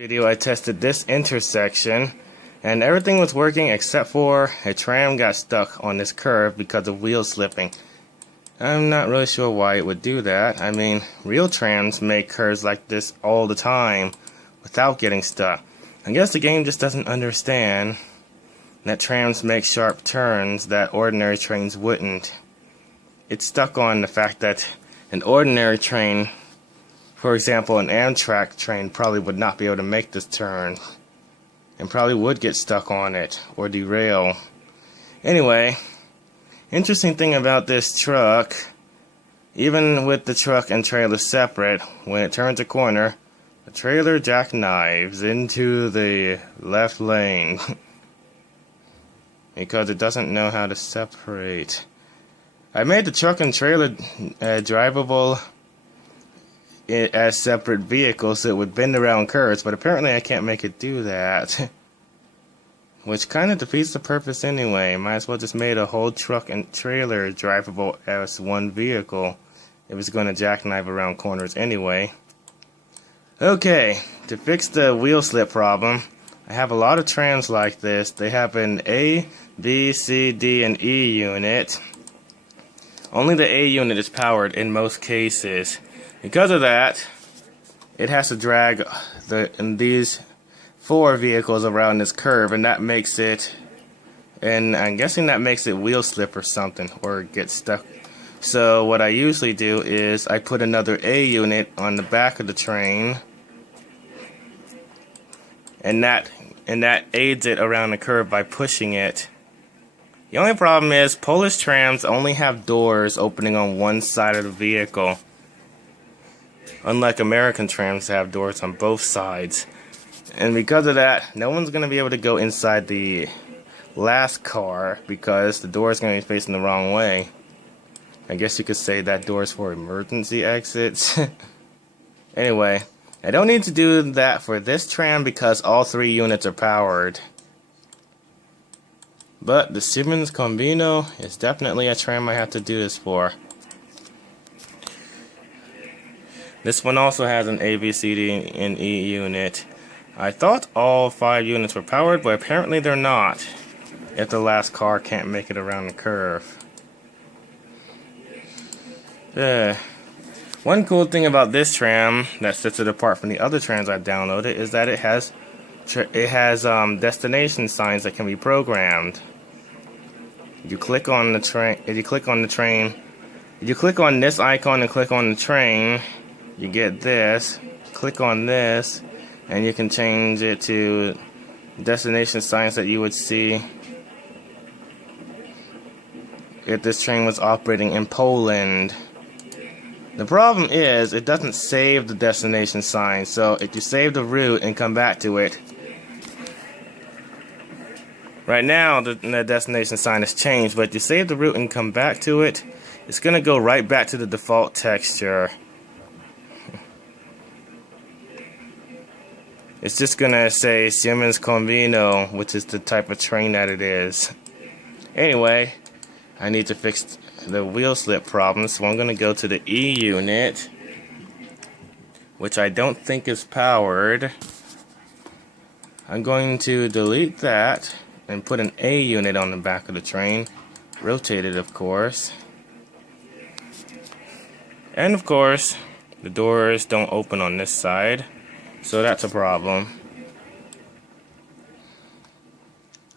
Video I tested this intersection and everything was working except for a tram got stuck on this curve because of wheel slipping. I'm not really sure why it would do that. I mean, real trams make curves like this all the time without getting stuck. I guess the game just doesn't understand that trams make sharp turns that ordinary trains wouldn't. It's stuck on the fact that an ordinary train, for example, an Amtrak train, probably would not be able to make this turn and probably would get stuck on it or derail. Anyway, interesting thing about this truck, even with the truck and trailer separate, when it turns a corner, the trailer jackknives into the left lane because it doesn't know how to separate. I made the truck and trailer drivable as separate vehicles so it would bend around curves, but apparently I can't make it do that. Which kind of defeats the purpose anyway. Might as well just made a whole truck and trailer drivable as one vehicle. It was going to jackknife around corners anyway. Okay, to fix the wheel slip problem, I have a lot of trams like this. They have an A, B, C, D, and E unit. Only the A unit is powered in most cases. Because of that, it has to drag these 4 vehicles around this curve, and that makes it, and I'm guessing that makes it wheel slip or something, or get stuck. So what I usually do is I put another A unit on the back of the train, and that aids it around the curve by pushing it. The only problem is Polish trams only have doors opening on one side of the vehicle, unlike American trams that have doors on both sides. And because of that, no one's going to be able to go inside the last car because the door is going to be facing the wrong way. I guess you could say that door is for emergency exits. Anyway, I don't need to do that for this tram because all 3 units are powered. But the Siemens combino is definitely a tram I have to do this for. This one also has an A, B, C, D, and E unit. I thought all 5 units were powered, but apparently they're not, if the last car can't make it around the curve. One cool thing about this tram that sets it apart from the other trams I've downloaded is that it has destination signs that can be programmed. If you click on the train, if you click on this icon and click on the train, you get this. Click on this, and you can change it to destination signs that you would see if this train was operating in Poland. The problem is it doesn't save the destination sign, so if you save the route and come back to it, right now the destination sign has changed, but if you save the route and come back to it, it's going to go right back to the default texture. It's just going to say Siemens combino, which is the type of train that it is. Anyway, I need to fix the wheel slip problem, so I'm going to go to the E unit, which I don't think is powered. I'm going to delete that and put an A unit on the back of the train, rotated of course. And of course, the doors don't open on this side, so that's a problem.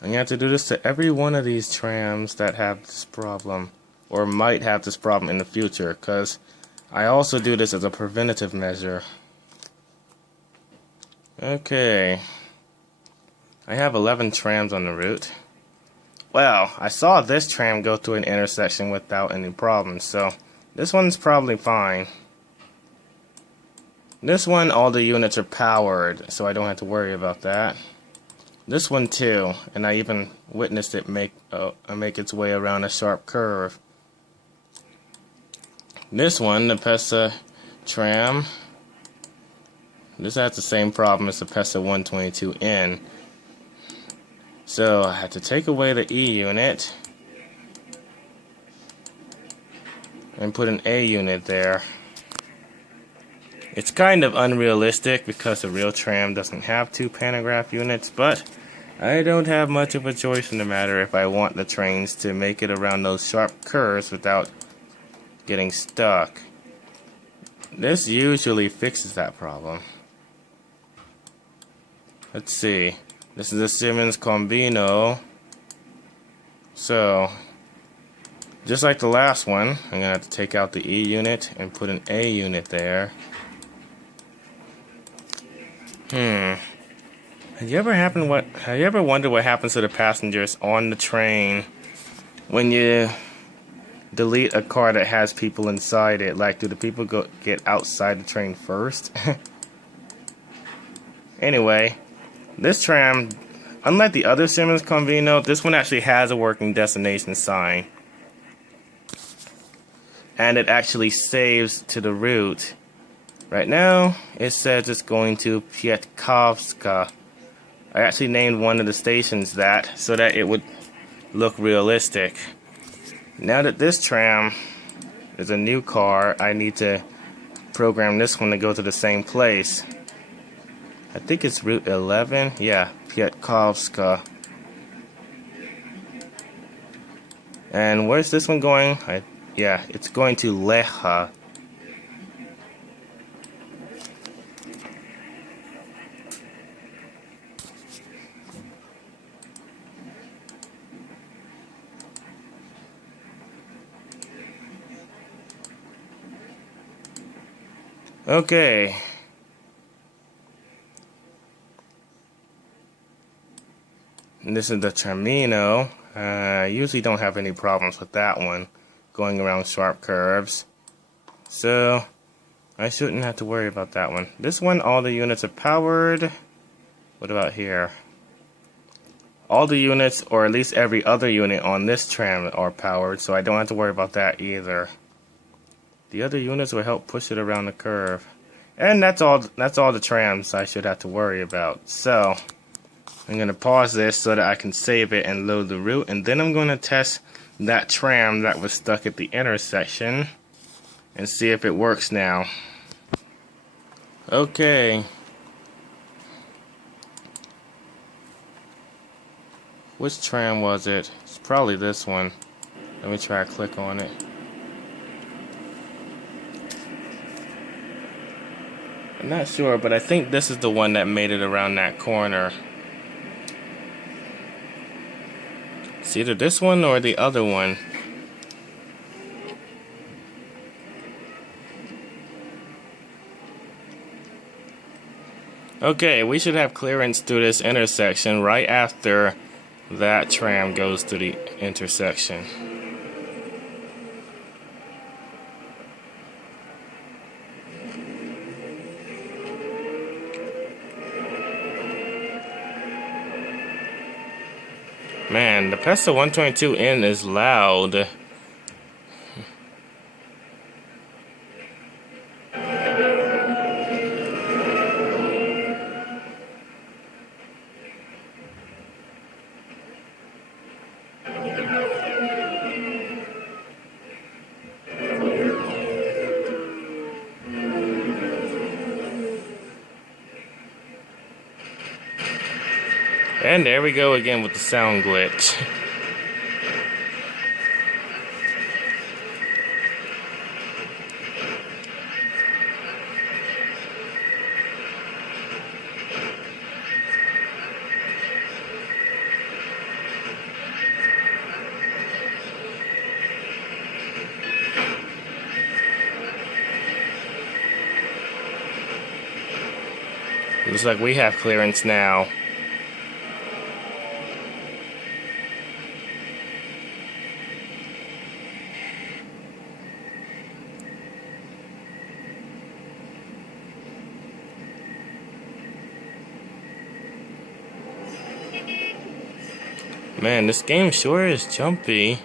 And you have to do this to every one of these trams that have this problem, or might have this problem in the future, because I also do this as a preventative measure. Okay, I have 11 trams on the route. Well, I saw this tram go through an intersection without any problems, so this one's probably fine. This one, all the units are powered, so I don't have to worry about that. This one too, and I even witnessed it make its way around a sharp curve. This one, the PESA tram, this has the same problem as the PESA 122N. So I had to take away the E unit and put an A unit there. It's kind of unrealistic because the real tram doesn't have 2 pantograph units, but I don't have much of a choice in the matter if I want the trains to make it around those sharp curves without getting stuck. This usually fixes that problem. Let's see. This is a Siemens combino. So, just like the last one, I'm going to have to take out the E unit and put an A unit there. Have you ever wondered what happens to the passengers on the train when you delete a car that has people inside it? Like, do the people get outside the train first? Anyway, this tram, unlike the other Siemens combino, this one actually has a working destination sign. And it actually saves to the route. Right now, it says it's going to Piotrkowska. I actually named one of the stations that so that it would look realistic. Now that this tram is a new car, I need to program this one to go to the same place. I think it's Route 11. Yeah, Piotrkowska. And where's this one going? Yeah, it's going to Lecha. Okay. And this is the Tramino. I usually don't have any problems with that one, going around sharp curves. So, I shouldn't have to worry about that one. This one, all the units are powered. What about here? All the units, or at least every other unit on this tram are powered, so I don't have to worry about that either. The other units will help push it around the curve. And that's all the trams I should have to worry about. So, I'm going to pause this so that I can save it and load the route. And then I'm going to test that tram that was stuck at the intersection and see if it works now. Okay. Which tram was it? It's probably this one. Let me try to click on it. I'm not sure, but I think this is the one that made it around that corner. It's either this one or the other one. Okay, we should have clearance through this intersection right after that tram goes to the intersection. Man, the Pesta 122N is loud. And there we go again with the sound glitch. Looks like we have clearance now. Man, this game sure is jumpy.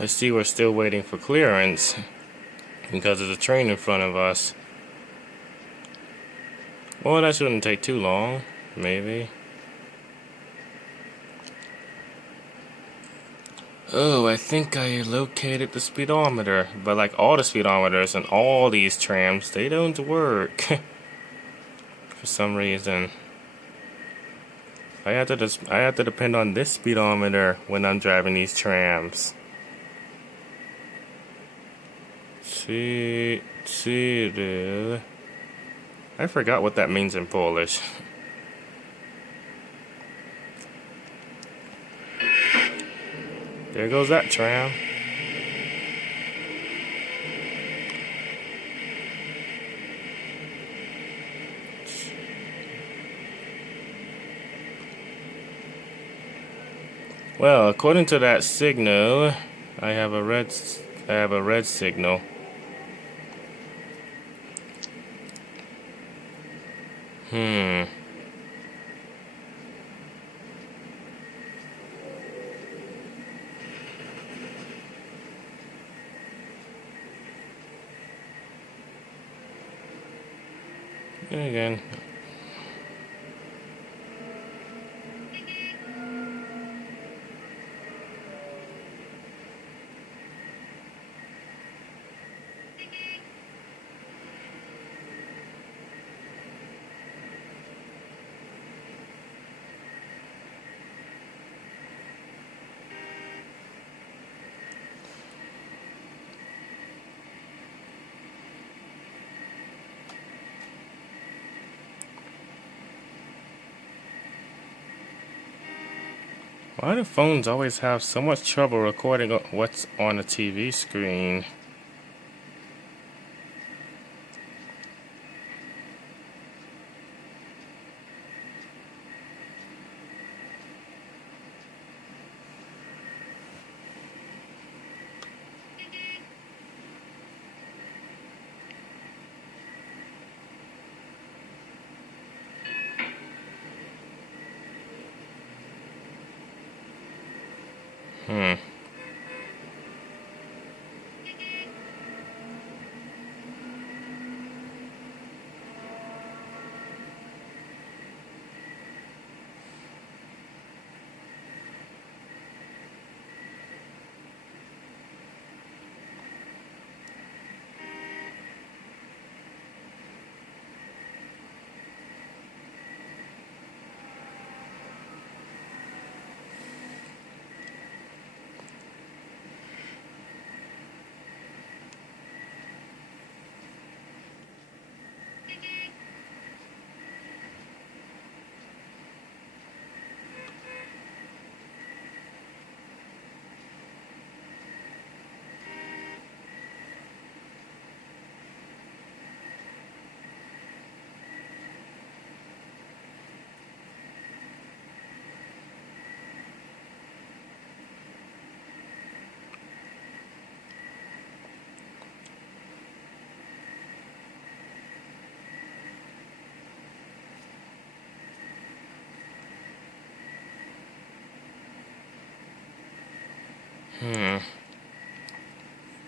I see we're still waiting for clearance because there's a train in front of us. Well, that shouldn't take too long, maybe. Oh, I think I located the speedometer. But like all the speedometers and all these trams, they don't work. For some reason. I have to depend on this speedometer when I'm driving these trams. See, I forgot what that means in Polish. There goes that tram. Well, according to that signal, I have a red signal. And again. Why do phones always have so much trouble recording what's on the TV screen?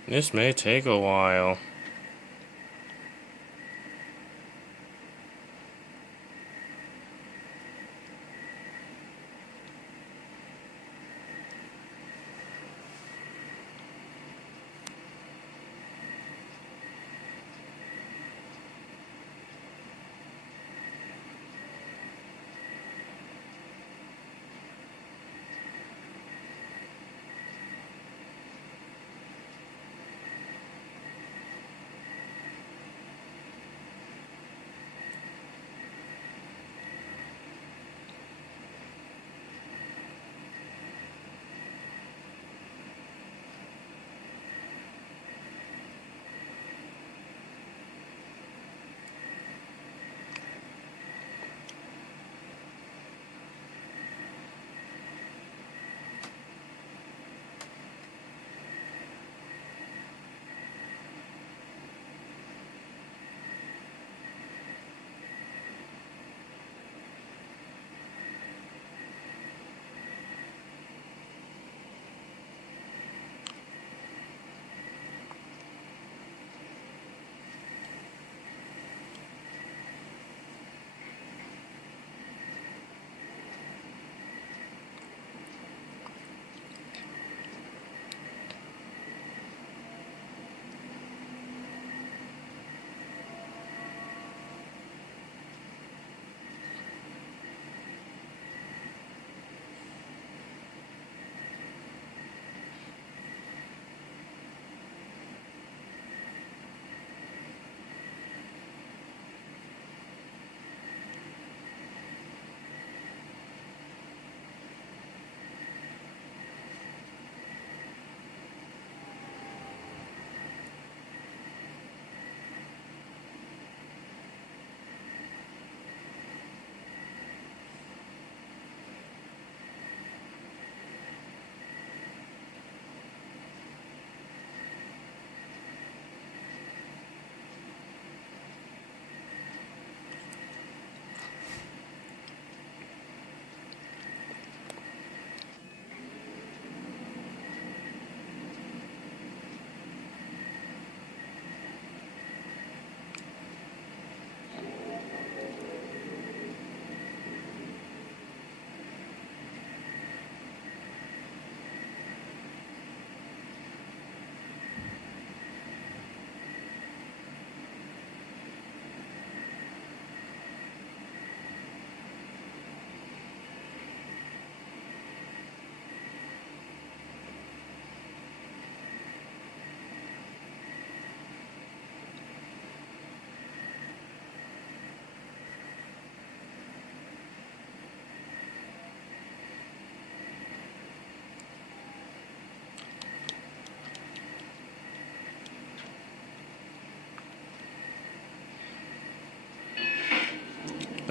This may take a while.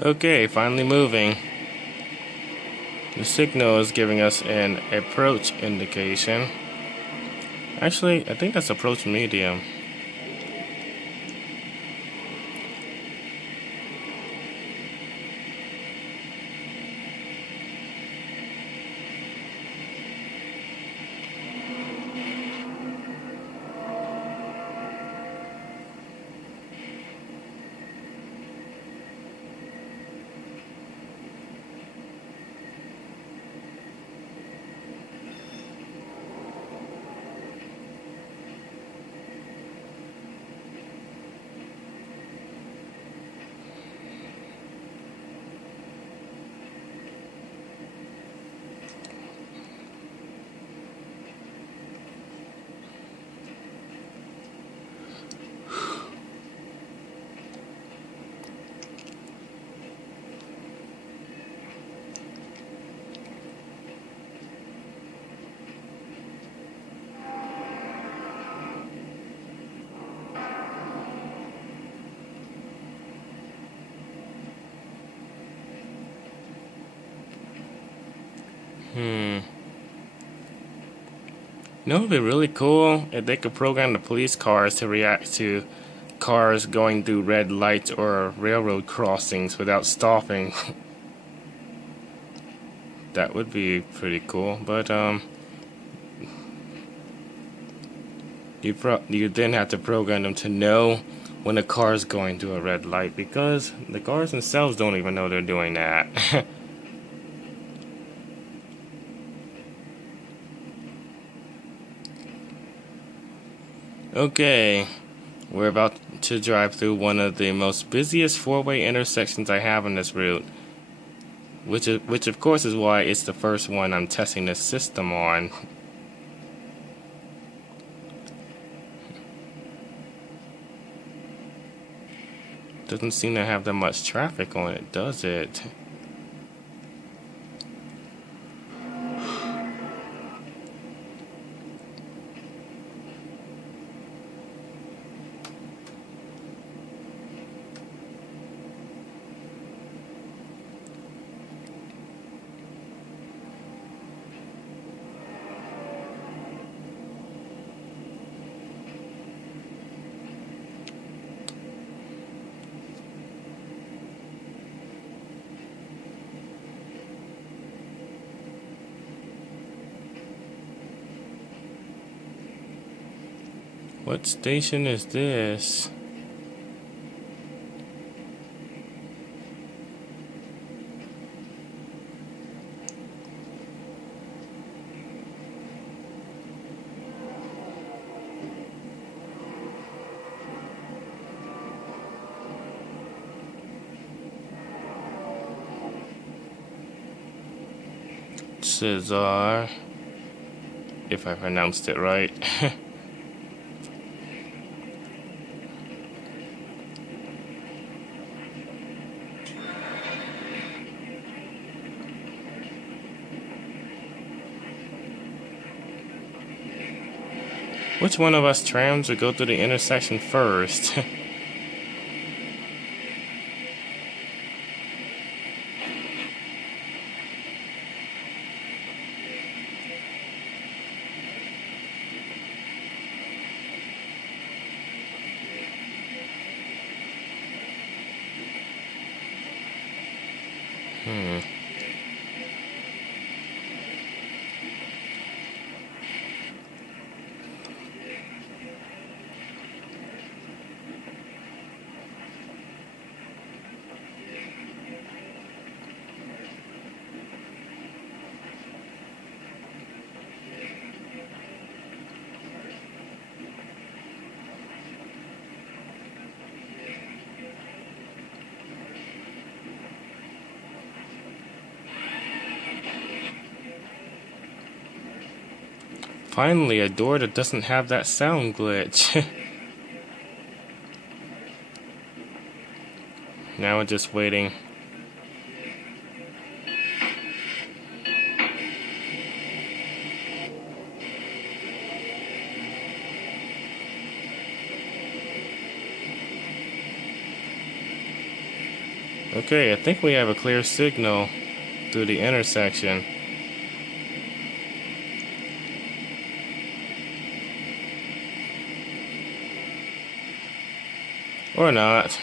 Okay, finally moving. The signal is giving us an approach indication. Actually, I think that's approach medium. You know, it'd be really cool if they could program the police cars to react to cars going through red lights or railroad crossings without stopping. That would be pretty cool, but you then have to program them to know when a car is going through a red light, because the cars themselves don't even know they're doing that. Okay, we're about to drive through one of the most busiest four-way intersections I have on this route, which of course is why it's the first one I'm testing this system on. Doesn't seem to have that much traffic on it, does it? What station is this? Cesar, if I pronounced it right. Which one of us trams would go through the intersection first? Finally, a door that doesn't have that sound glitch. Now we're just waiting. Okay, I think we have a clear signal through the intersection. Or not.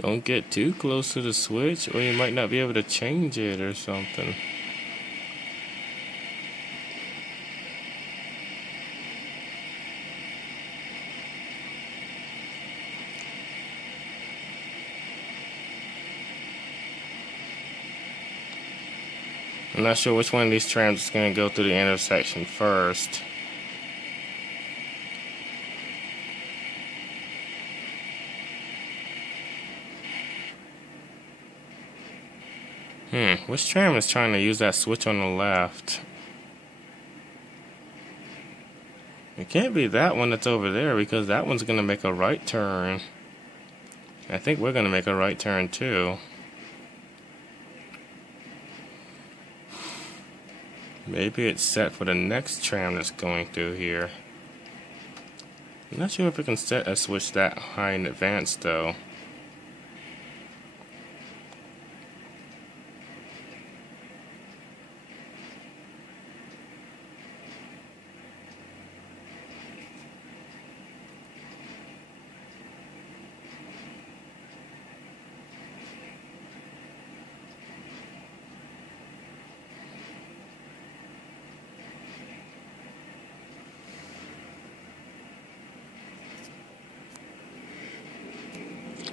Don't get too close to the switch or you might not be able to change it or something. I'm not sure which one of these trams is going to go through the intersection first. Which tram is trying to use that switch on the left? It can't be that one that's over there because that one's going to make a right turn. I think we're going to make a right turn too. Maybe it's set for the next tram that's going through here. I'm not sure if we can set a switch that high in advance though.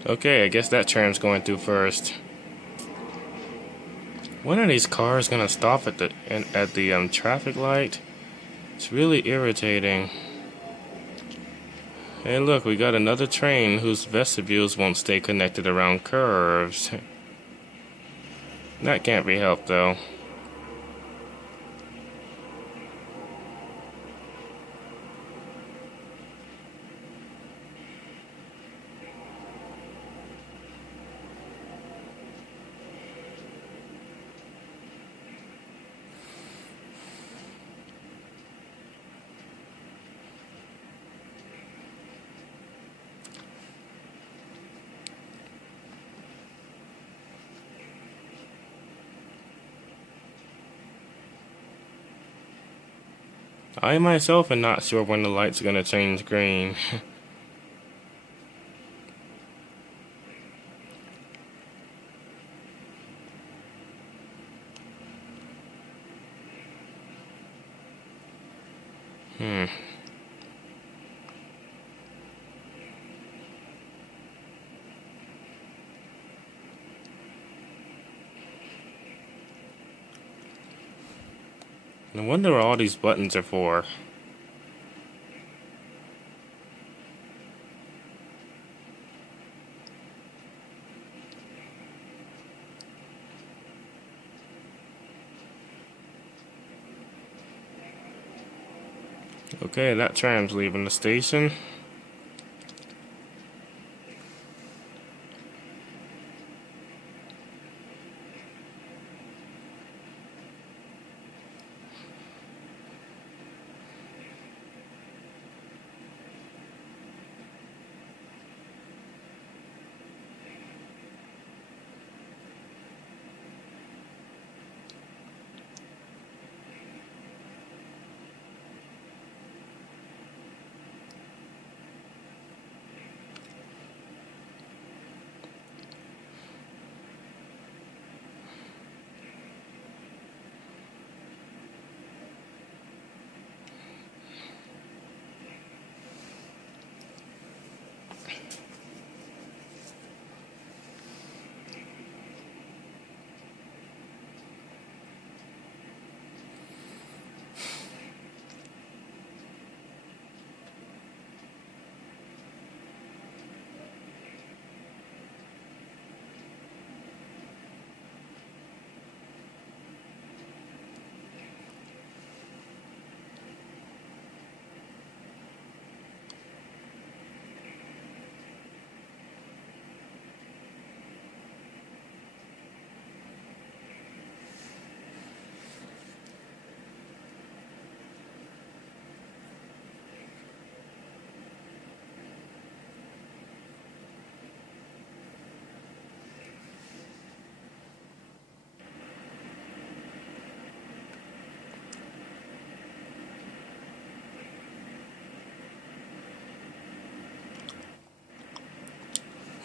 Okay, I guess that tram's going through first. When are these cars gonna stop at the traffic light? It's really irritating. Hey look, we got another train whose vestibules won't stay connected around curves. That can't be helped though. I myself am not sure when the light's gonna change green. I wonder what all these buttons are for. Okay, that tram's leaving the station.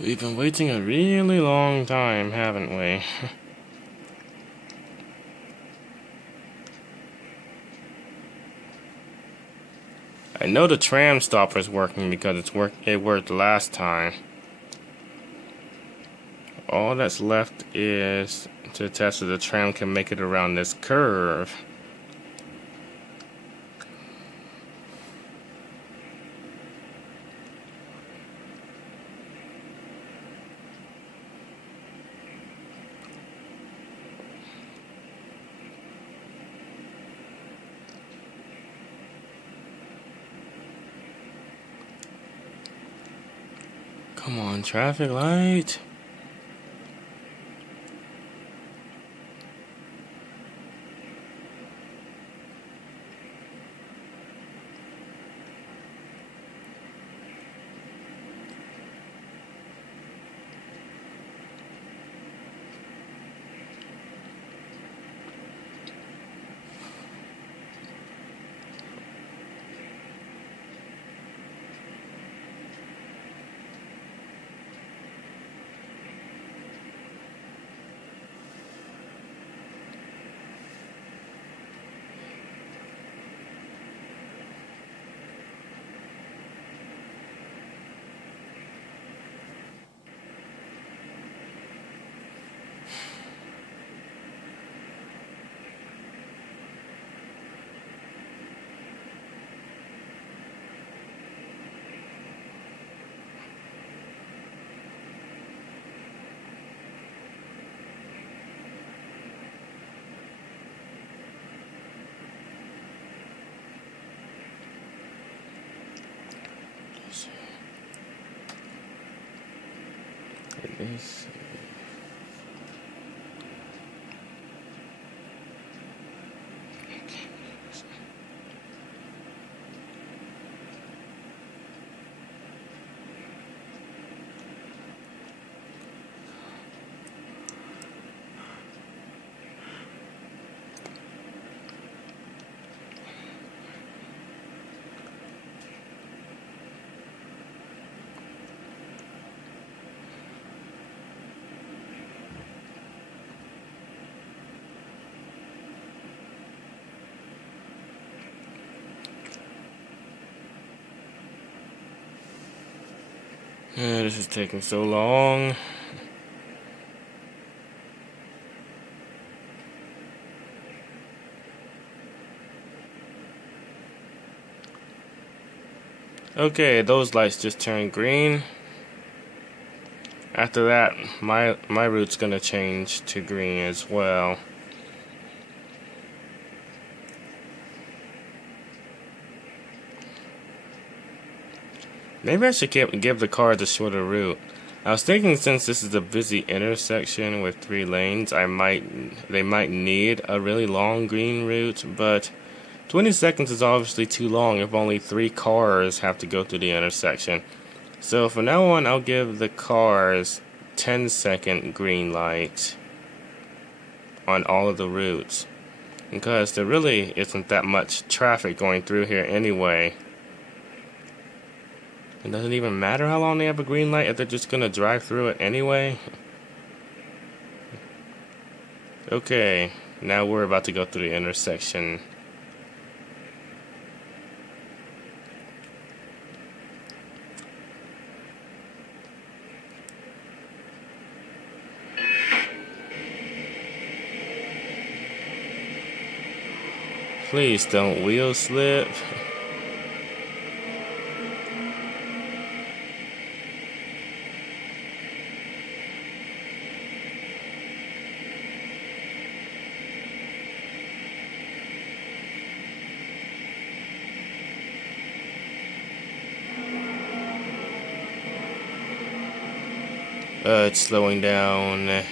We've been waiting a really long time, haven't we? I know the tram stopper is working because it worked last time. All that's left is to test if the tram can make it around this curve. Come on, traffic light. It is. This is taking so long. Okay, those lights just turned green. After that, my route's gonna change to green as well. Maybe I should give the car the shorter route. I was thinking since this is a busy intersection with 3 lanes, they might need a really long green route, but 20 seconds is obviously too long if only 3 cars have to go through the intersection. So from now on, I'll give the cars 10-second green light on all of the routes, because there really isn't that much traffic going through here anyway. It doesn't even matter how long they have a green light if they're just gonna drive through it anyway. Okay, now we're about to go through the intersection. Please don't wheel slip. It's slowing down.